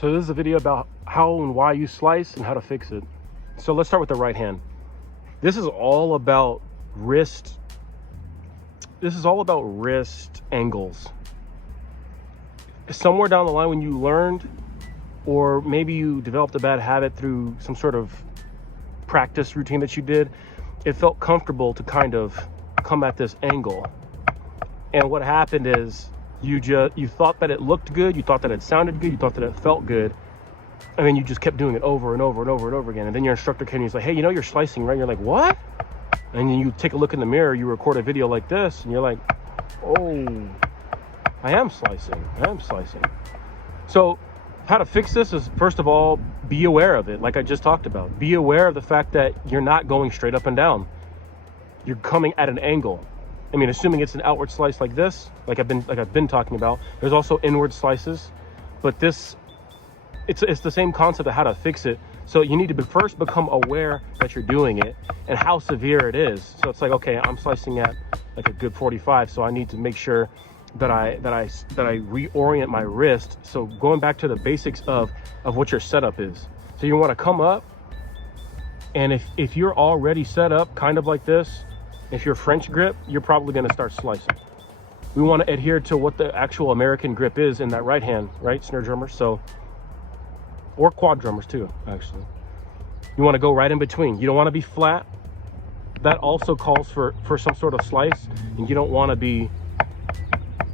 So this is a video about how and why you slice and how to fix it. So let's start with the right hand. This is all about wrist. This is all about wrist angles. Somewhere down the line when you learned, or maybe you developed a bad habit through some sort of practice routine that you did, it felt comfortable to kind of come at this angle. And what happened is you thought that it looked good, you thought that it sounded good, you thought that it felt good, and then you just kept doing it over and over and over and over again. And then your instructor came and he's like, hey, you know you're slicing, right? And you're like, what? And then you take a look in the mirror, you record a video like this, and you're like, oh, I am slicing. So how to fix this is, first of all, be aware of it. Like I just talked about, be aware of the fact that you're not going straight up and down. You're coming at an angle. I mean, assuming it's an outward slice like this, like I've been talking about. There's also inward slices, but it's the same concept of how to fix it. So you need to first become aware that you're doing it and how severe it is. So it's like, okay, I'm slicing at like a good 45, so I need to make sure that I reorient my wrist. So going back to the basics of what your setup is. So you want to come up, and if you're already set up kind of like this, if you're French grip, you're probably going to start slicing. We want to adhere to what the actual American grip is in that right hand, right, snare drummers? So, or quad drummers too, actually. You want to go right in between. You don't want to be flat. That also calls for some sort of slice, and you don't want to be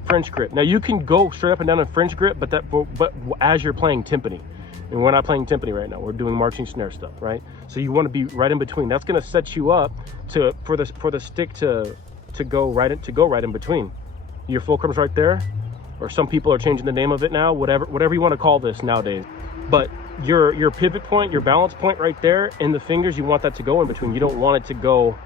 French grip. Now you can go straight up and down in French grip, but as you're playing timpani. And we're not playing timpani right now. We're doing marching snare stuff, right? So you want to be right in between. That's going to set you up for the stick to go right in between. Your fulcrum's right there, or some people are changing the name of it now. Whatever you want to call this nowadays. But your pivot point, your balance point right there in the fingers, you want that to go in between. You don't want it to go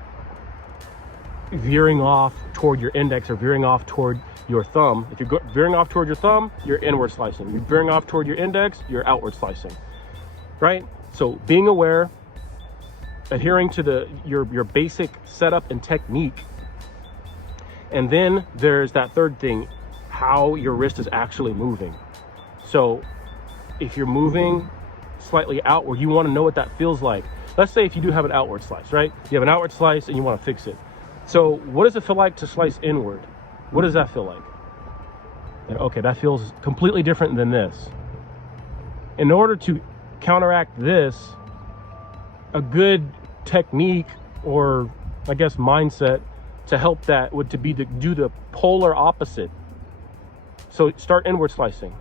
veering off toward your index or veering off toward your thumb. If you're veering off toward your thumb, you're inward slicing. You're veering off toward your index, you're outward slicing, right? So being aware, adhering to your basic setup and technique. And then there's that third thing, how your wrist is actually moving. So if you're moving slightly outward, you want to know what that feels like. Let's say if you do have an outward slice, right? You have an outward slice and you want to fix it. So what does it feel like to slice inward? What does that feel like? Okay, that feels completely different than this. In order to counteract this, a good technique, or I guess mindset to help that would be to do the polar opposite. So start inward slicing.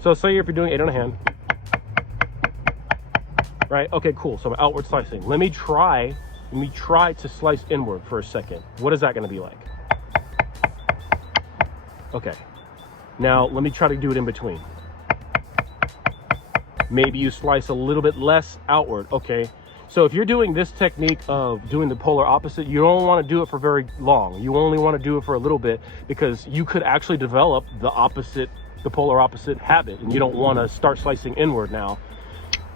So say if you're doing 8 on a hand, right? Okay, cool. So I'm outward slicing. Let me try to slice inward for a second. What is that going to be like? Okay, now let me try to do it in between. Maybe you slice a little bit less outward. Okay, so if you're doing this technique of doing the polar opposite, you don't want to do it for very long. You only want to do it for a little bit, because you could actually develop the polar opposite habit, and you don't want to start slicing inward now.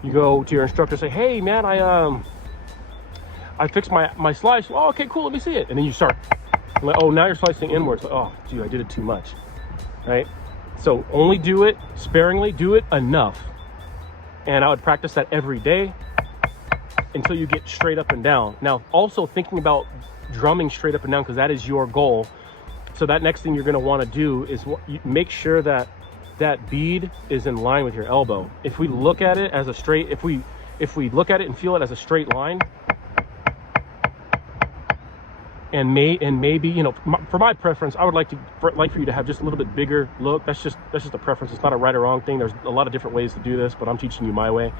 You go to your instructor, say, hey man, I fixed my slice. Oh, okay, cool, let me see it. And then you start. Like, oh, now you're slicing inwards. Like, oh, dude, I did it too much, right? So only do it sparingly, do it enough. And I would practice that every day until you get straight up and down. Now, also thinking about drumming straight up and down, because that is your goal. So that next thing you're going to want to do is make sure that that bead is in line with your elbow. If we look at it as a straight, if we look at it and feel it as a straight line, and maybe, you know, for my preference, I would like for you to have just a little bit bigger look. That's just a preference. It's not a right or wrong thing. There's a lot of different ways to do this, but I'm teaching you my way.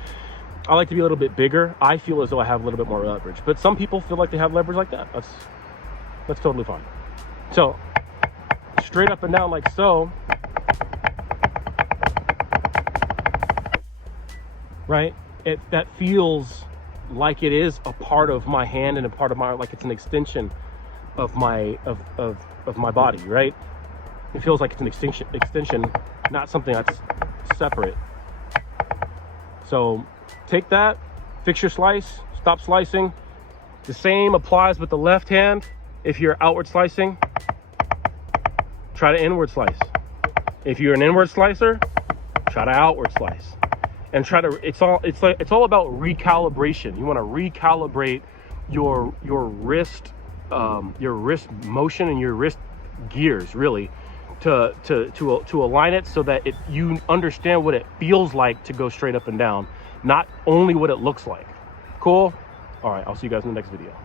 I like to be a little bit bigger. I feel as though I have a little bit more leverage, but some people feel like they have leverage like that. That's totally fine. So straight up and down like so, right? That feels like it is a part of my hand and a part of my, like it's an extension of my body, right? It feels like it's an extension, not something that's separate. So take that, fix your slice, stop slicing. The same applies with the left hand. If you're outward slicing, try to inward slice. If you're an inward slicer, try to outward slice. and try to, it's all about recalibration. You want to recalibrate your wrist motion and your wrist gears, really, to align it so that you understand what it feels like to go straight up and down, not only what it looks like. Cool. All right, I'll see you guys in the next video.